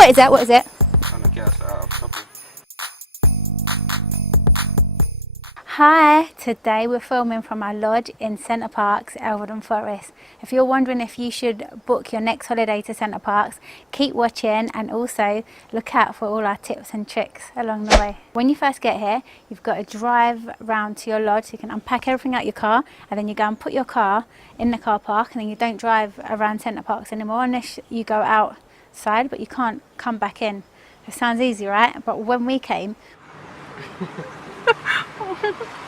what is that? What is it? Trying to get us out of trouble. Hi, today we're filming from our lodge in Center Parcs Elveden Forest. If you're wondering if you should book your next holiday to Center Parcs, keep watching and also look out for all our tips and tricks along the way. When you first get here, you've got to drive round to your lodge so you can unpack everything out your car, and then you go and put your car in the car park, and then you don't drive around Center Parcs anymore unless you go outside, but you can't come back in. It sounds easy, right? But when we came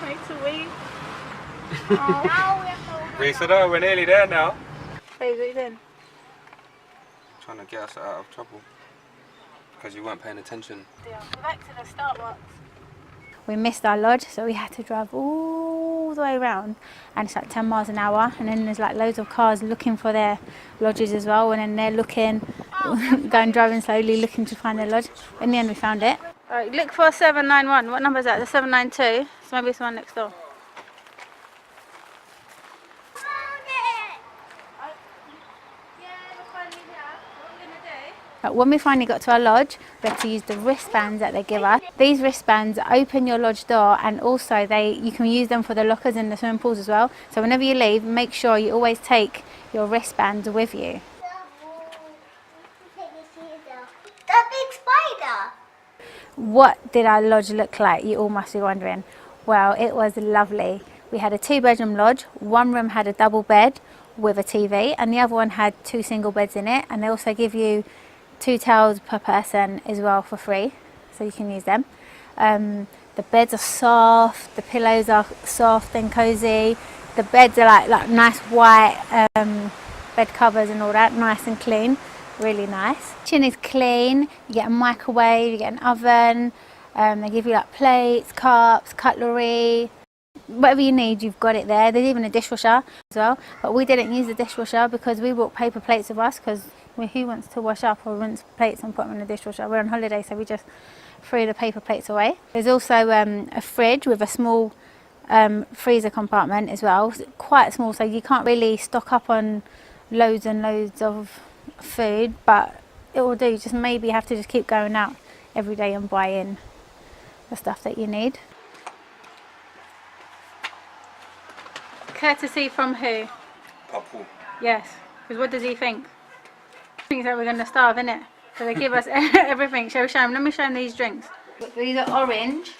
makes a wee. Reese, we're nearly there now. Babe, what are you doing? Trying to get us out of trouble. Because you weren't paying attention. Yeah, we're back to the Starbucks. We missed our lodge, so we had to drive all the way around, and it's like 10 miles an hour, and then there's like loads of cars looking for their lodges as well, and then they're looking, going driving slowly, looking to find their lodge. In the end we found it. Alright, look for 791. What number is that? The 792. So maybe it's the one next door. When we finally got to our lodge, we had to use the wristbands that they give us. These wristbands open your lodge door, and also you can use them for the lockers in the swimming pools as well. So whenever you leave, make sure you always take your wristbands with you. That big spider! What did our lodge look like, you all must be wondering? Well, it was lovely. We had a 2-bedroom lodge. One room had a double bed with a TV, and the other one had 2 single beds in it, and they also give you 2 towels per person as well for free, so you can use them. The beds are soft, the pillows are soft and cozy. The beds are like nice white bed covers and all that, nice and clean, really nice. Kitchen is clean. You get a microwave, you get an oven. They give you like plates, cups, cutlery. Whatever you need, you've got it there. There's even a dishwasher as well, but we didn't use the dishwasher because we brought paper plates with us, because who wants to wash up or rinse plates and put them in the dishwasher? We're on holiday, so we just threw the paper plates away. There's also a fridge with a small freezer compartment as well. It's quite small, so you can't really stock up on loads and loads of food, but it will do. Just maybe you have to just keep going out every day and buy in the stuff that you need. Courtesy from who? Papu. Yes, because what does he think? He thinks that we're going to starve, innit? So they give us everything. Shall we show him? Let me show him these drinks. These are orange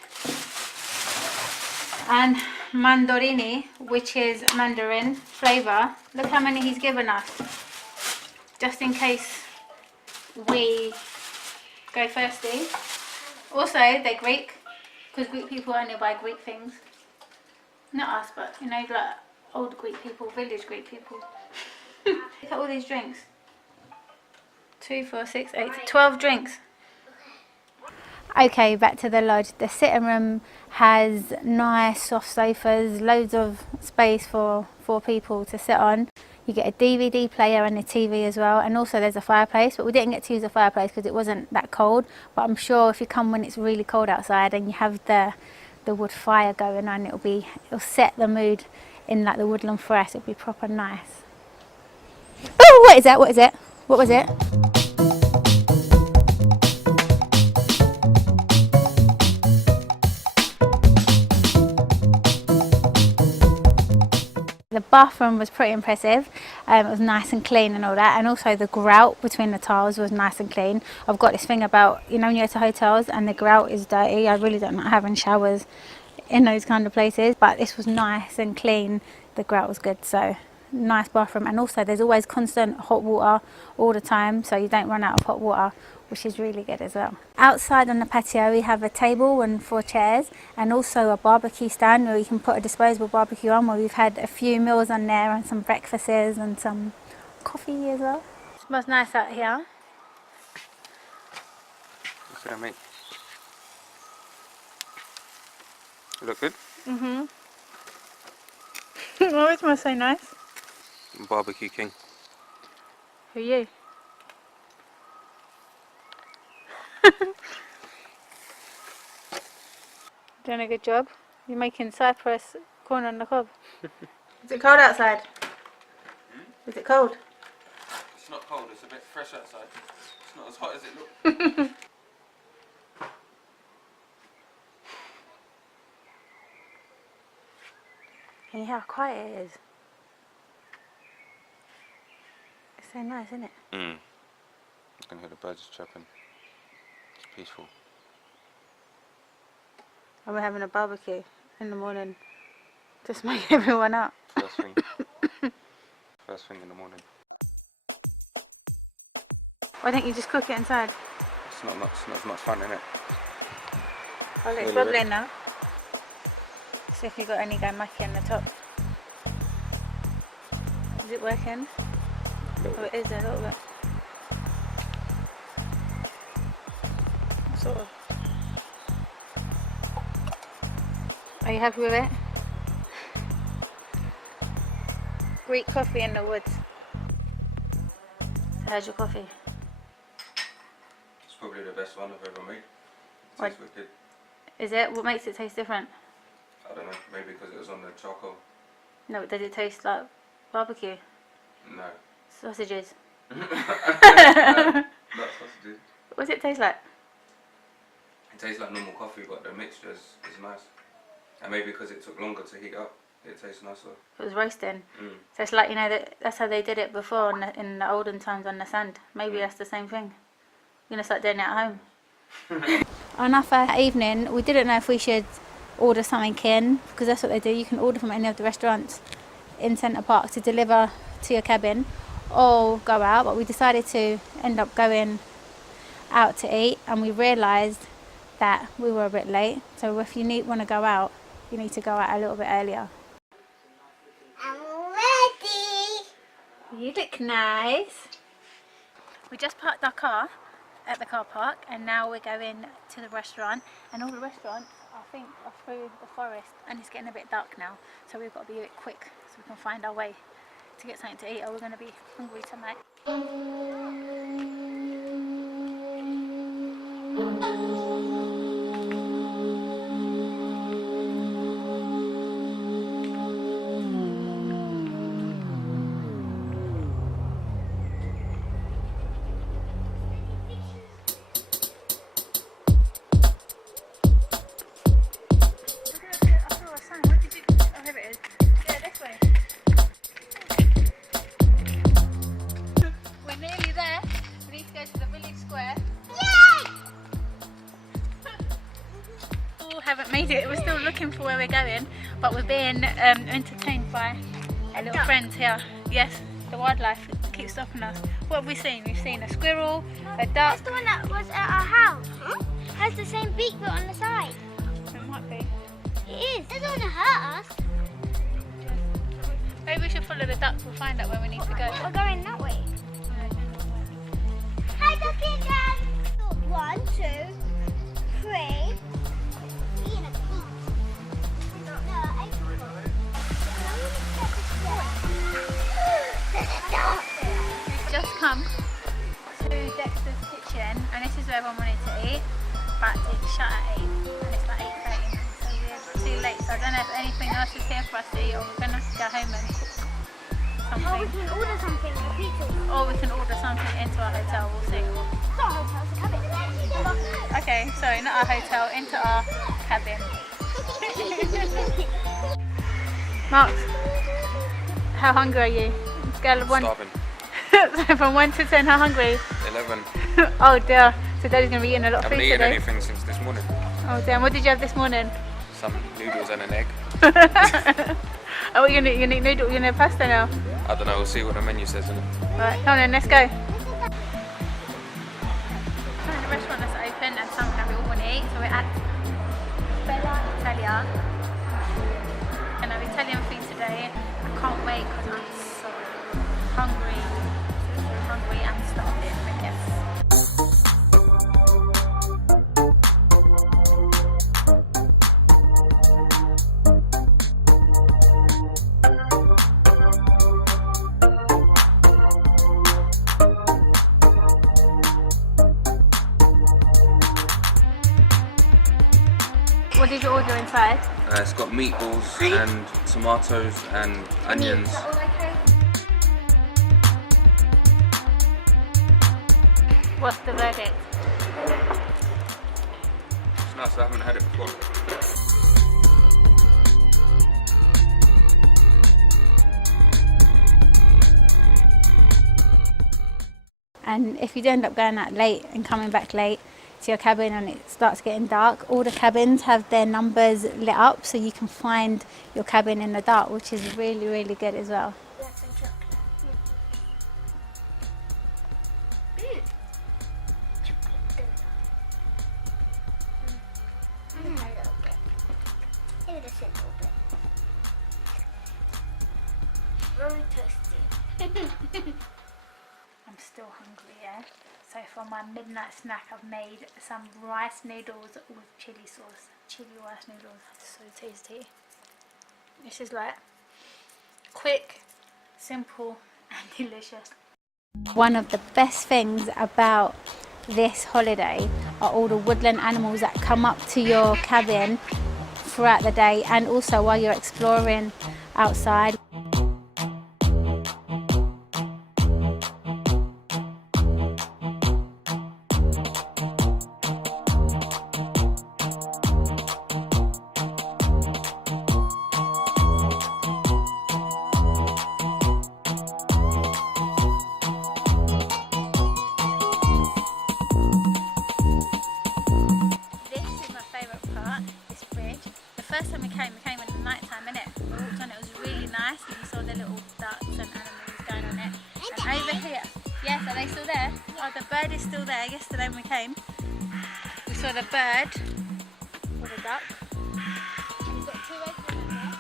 and mandarini, which is mandarin flavour. Look how many he's given us, just in case we go thirsty. Also, they're Greek, because Greek people only buy Greek things. Not us, but you know, like old Greek people, village Greek people. Look at all these drinks. 2, 4, 6, 8, 12 drinks. Okay, back to the lodge. The sitting room has nice soft sofas, loads of space for 4 people to sit on. You get a DVD player and a TV as well, and also there's a fireplace, but we didn't get to use the fireplace because it wasn't that cold. But I'm sure if you come when it's really cold outside and you have the wood fire going on, it'll set the mood in like the woodland forest. It'll be proper nice. Oh, what is that? What is it? What was it? The bathroom was pretty impressive. It was nice and clean and all that, and also the grout between the tiles was nice and clean. I've got this thing about, you know, when you go to hotels and the grout is dirty, I really don't like having showers in those kind of places, but this was nice and clean. The grout was good, so nice bathroom. And also there's always constant hot water all the time, so you don't run out of hot water, which is really good as well. Outside on the patio we have a table and 4 chairs, and also a barbecue stand where you can put a disposable barbecue on, where we've had a few meals on there and some breakfasts and some coffee as well. It smells nice out here. What's that, mate? You look good? Mm-hmm. Oh, it smells so nice. Barbecue king. Who are you? Doing a good job. You're making cypress corn on the cob. Is it cold outside? Is it cold? It's not cold, it's a bit fresh outside. It's not as hot as it looks. Can you hear how quiet it is? It's so nice, isn't it? You can hear the birds chirping. It's peaceful. And we're having a barbecue in the morning. Just make everyone up. First thing. First thing in the morning. Why don't you just cook it inside? It's not as much fun, innit? Oh, look, it's Really bubbling ready? now. See if you got any gamaki on the top. Is it working? Oh, it is a little bit. Sort of. Are you happy with it? Greek coffee in the woods. So how's your coffee? It's probably the best one I've ever made. It What? tastes wicked. Is it? What makes it taste different? I don't know, maybe because it was on the charcoal. No, but does it taste like barbecue? No. Sausages? Not sausages. What does it taste like? It tastes like normal coffee, but the mixture is nice. And maybe because it took longer to heat up, it tastes nicer. It was roasting. So it's like, you know, that's how they did it before in the olden times on the sand. Maybe that's the same thing. You're going to start doing it at home. On our first evening, we didn't know if we should order something in, because that's what they do. You can order from any of the restaurants in Center Parcs to deliver to your cabin or go out, but we decided to end up going out to eat, and we realised that we were a bit late. So if you want to go out, you need to go out a little bit earlier. I'm ready. You look nice. We just parked our car at the car park, and now we're going to the restaurant, and all the restaurants I think are through the forest, and it's getting a bit dark now, so we've got to be a bit quick so we can find our way to get something to eat, or we're going to be hungry tonight. Made it. We're still looking for where we're going, but we're being entertained by our little friends here. Yes, the wildlife keeps stopping us. What have we seen? We've seen a squirrel, a duck. That's the one that was at our house. Has the same beak but on the side. It might be. It is. It doesn't want to hurt us. Maybe we should follow the ducks. We'll find out where we need to go. We're going that way. Hi, Ducky again. 1, 2, 3. Just come to Dexter's kitchen, and this is where everyone wanted to eat, but it's shut at 8 and it's like 8:30, so we're too late. So I don't know if anything else is here for us to eat, or we're going to have to go home and cook something. Or we can order something, a pizza. Or we can order something into our hotel, we'll see. It's not a hotel, it's a cabin. Okay, sorry, not our hotel, into our cabin. Mark, how hungry are you? Scale of 1. Starving. So from 1 to 10, how hungry? 11. Oh dear, so Daddy's going to be eating a lot I of haven't food eaten today. anything since this morning. Oh damn, what did you have this morning? Some noodles and an egg. Oh, you're going to eat noodle, you're going to have pasta now? I don't know, we'll see what the menu says, innit? Right, come on then, let's go. The restaurant that's open and something that we all want to eat, so we're at Bella Italia. And have Italian food today. I can't wait because I'm so hungry. And starving, I guess. What did you order inside? It's got meatballs and tomatoes and onions. What's the verdict? It's nice, I haven't had it before. And if you do end up going out late and coming back late to your cabin and it starts getting dark, all the cabins have their numbers lit up so you can find your cabin in the dark, which is really, really good as well. Very toasty. I'm still hungry, yeah? So for my midnight snack I've made some rice noodles with chili sauce. Chili rice noodles, so tasty. This is like quick, simple and delicious. One of the best things about this holiday are all the woodland animals that come up to your cabin throughout the day and also while you're exploring outside. The first time we came in the night time, innit? We walked on it, was really nice, and we saw the little ducks and animals going on it. And over here, yes, are they still there? Oh, the bird is still there. Yesterday when we came, we saw the bird with a duck. And we've got two eggs in there.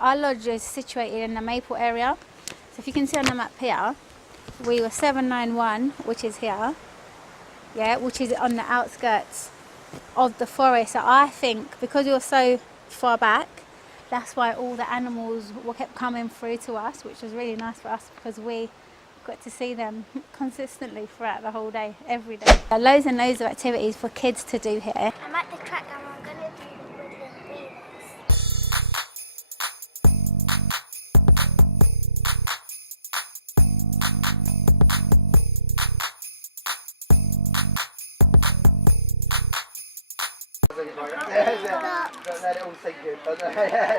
Our lodge is situated in the Maple area. So if you can see on the map here, we were 791, which is here, yeah, which is on the outskirts of the forest. So I think because we were so far back, that's why all the animals kept coming through to us, which was really nice for us because we got to see them consistently throughout the whole day, every day. There are loads and loads of activities for kids to do here. I'm at the track and I'm going to do the woodland relays.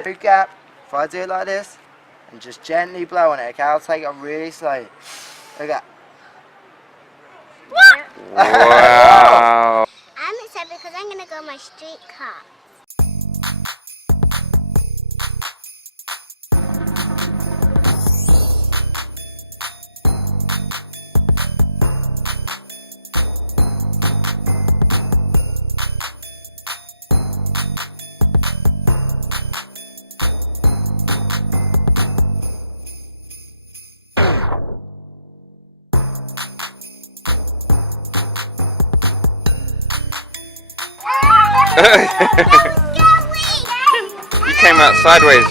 Big gap. If I do it like this and just gently blow on it, okay, I'll take it really slowly. Okay. Wow. I'm excited because I'm going to go on my street car. You came out sideways.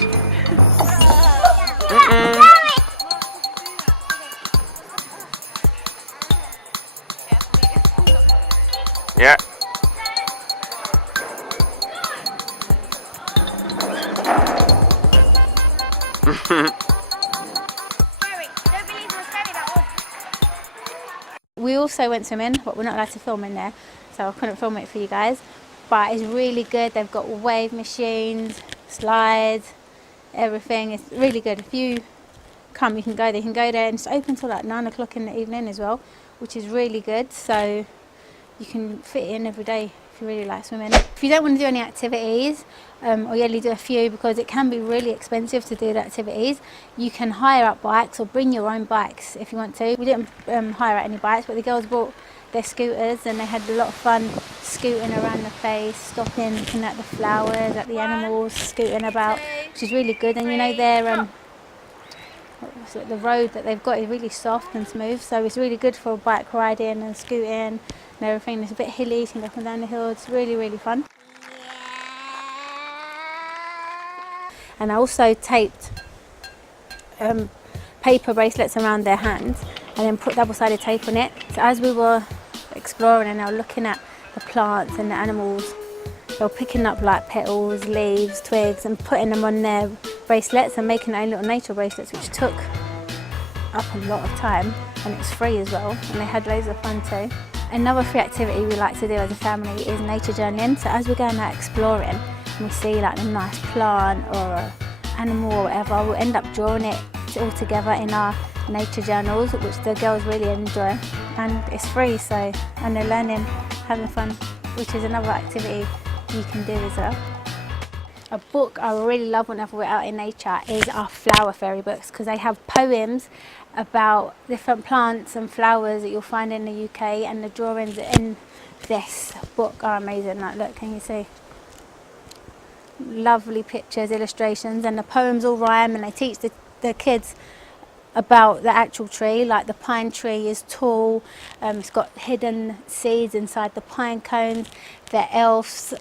Yeah. We also went swimming, but we're not allowed to film in there, so I couldn't film it for you guys. But it's really good. They've got wave machines, slides, everything. It's really good. If you come, you can go there. You can go there, and it's open till like 9 o'clock in the evening as well, which is really good. So you can fit in every day if you really like swimming. If you don't want to do any activities, or you only do a few because it can be really expensive to do the activities, you can hire up bikes or bring your own bikes if you want to. We didn't hire out any bikes, but the girls brought their scooters and they had a lot of fun scooting around the place, stopping, looking at the flowers, at the animals, scooting about, which is really good. And you know their the road that they've got is really soft and smooth, so it's really good for bike riding and scooting and everything. It's a bit hilly, you can go up and down the hill. It's really, really fun. And I also taped paper bracelets around their hands and then put double-sided tape on it. So as we were exploring and they were looking at the plants and the animals, they were picking up like petals, leaves, twigs and putting them on their bracelets and making their own little nature bracelets, which took up a lot of time. and it's free as well, and they had loads of fun too. Another free activity we like to do as a family is nature journeying. So as we're going out exploring and we see like a nice plant or an animal or whatever, we'll end up drawing it all together in our nature journals, which the girls really enjoy, and it's free, so, and they're learning, having fun, which is another activity you can do as well. A book I really love whenever we're out in nature is our flower fairy books, because they have poems about different plants and flowers that you'll find in the UK, and the drawings in this book are amazing. Like, look, can you see? Lovely pictures, illustrations, and the poems all rhyme, and they teach the kids about the actual tree. Like the pine tree is tall, it's got hidden seeds inside the pine cones. The elves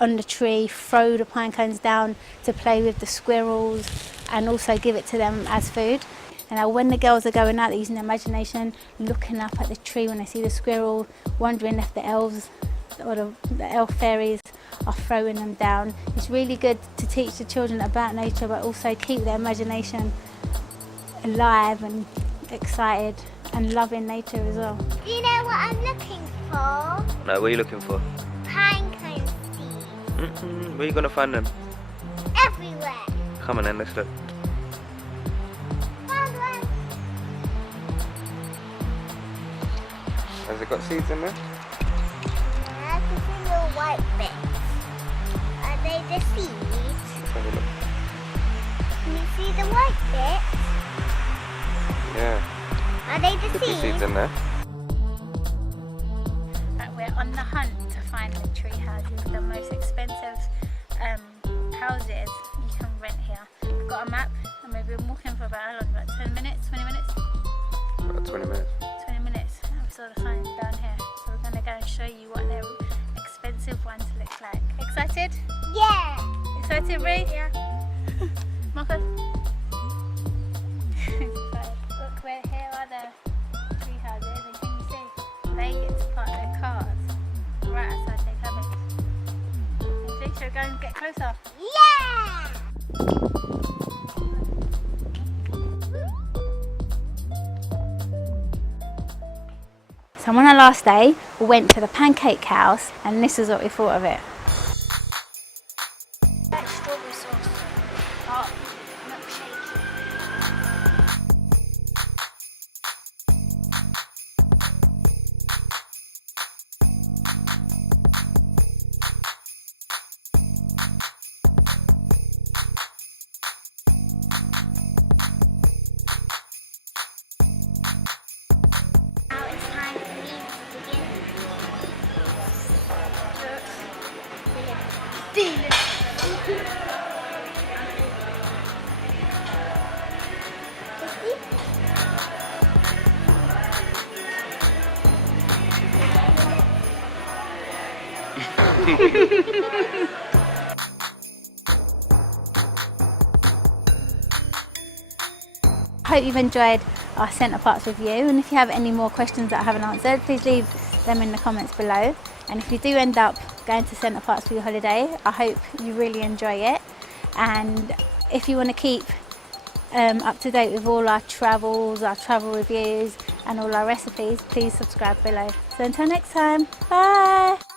on the tree throw the pine cones down to play with the squirrels and also give it to them as food. And now when the girls are going out, they're using their imagination, looking up at the tree when they see the squirrel, wondering if the elves or the elf fairies are throwing them down. It's really good to teach the children about nature, but also keep their imagination alive and excited and loving nature as well. Do you know what I'm looking for? No, what are you looking for? Pine cone seeds. Where are you going to find them? Everywhere. Come on then, let's look. Found one. Has it got seeds in there? I can see little white bits. Are they the seeds? Let's have a look. Can you see the white bits? Yeah. Are they the Could be seeds? seeds in there. We're on the hunt to find the tree houses, the most expensive houses you can rent here. We've got a map, and we've been walking for about, how long, about 10 minutes, 20 minutes? About 20 minutes. 20 minutes, and we saw the signs down here. So we're going to go and show you what their expensive ones look like. Excited? Yeah. Excited, Bree? Yeah. Marcus? Look, here are the tree houses, and can you see? They get to park their cars right outside their cabins. Can you see? Should we go and get closer? Yeah. So on our last day, we went to the pancake house, and this is what we thought of it. That's strawberry sauce. Oh, milkshake. Now it's time for me to begin. Hope you've enjoyed our Center Parcs review, and if you have any more questions that I haven't answered, please leave them in the comments below. And if you do end up going to Center Parcs for your holiday, I hope you really enjoy it. And if you want to keep up to date with all our travels, our travel reviews and all our recipes, please subscribe below. So until next time, bye!